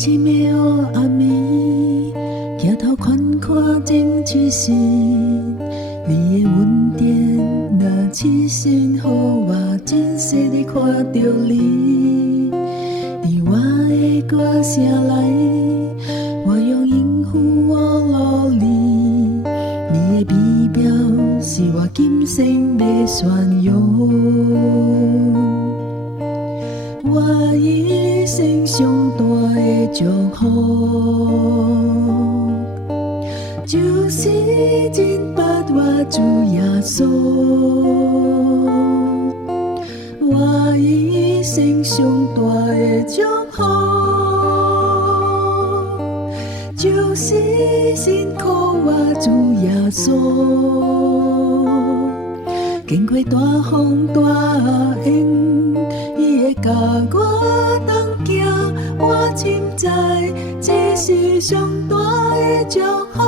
深的黑暗暝，抬头看看前七时，你的温甜若痴心，予我真实地看到你。伫我的歌声内，我用音符我努力，你的美妙是我今生要宣扬。我一生上大的祝福，就是真捌我主耶稣。我一生上大的祝福，就是辛苦我主耶稣。经过大风大雨，伊会甲我同行，我深知这是上大的祝福。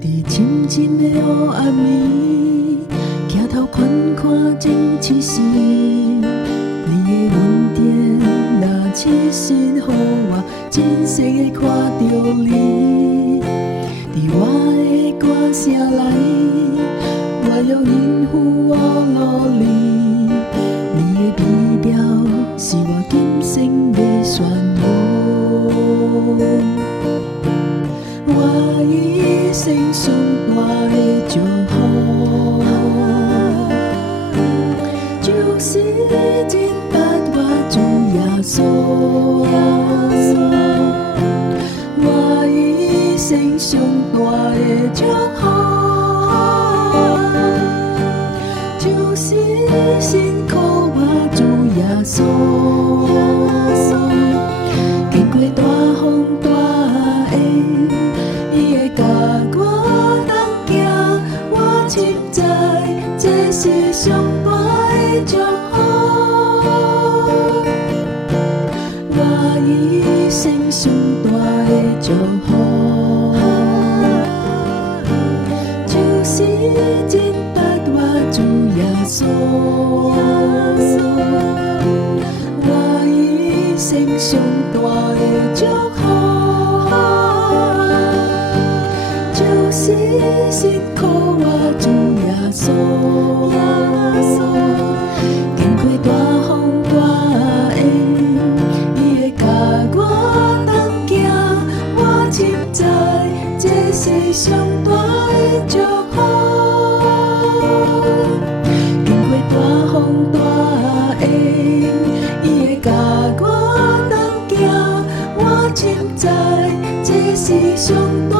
伫深深的黑暗暝，抬头看看前七时，你的温甜若痴心，予我真实的看到你。伫我的歌声内，我用音符我努力，你的美妙是我今生要宣扬。我一生上大的祝福，就是真捌我主耶稣。我一生上大的祝福，就是辛苦我主耶稣。经过大风大雨，伊会甲我同行，我深知这是上大的祝福。我一生上大的祝福，就是真捌我主耶稣。我一生上大的祝福，就是辛苦我主耶稣。经过大风大雨，伊会甲我同行，我深知这是上大的祝福。经过大风大雨，伊会甲我同行，我深知这是上大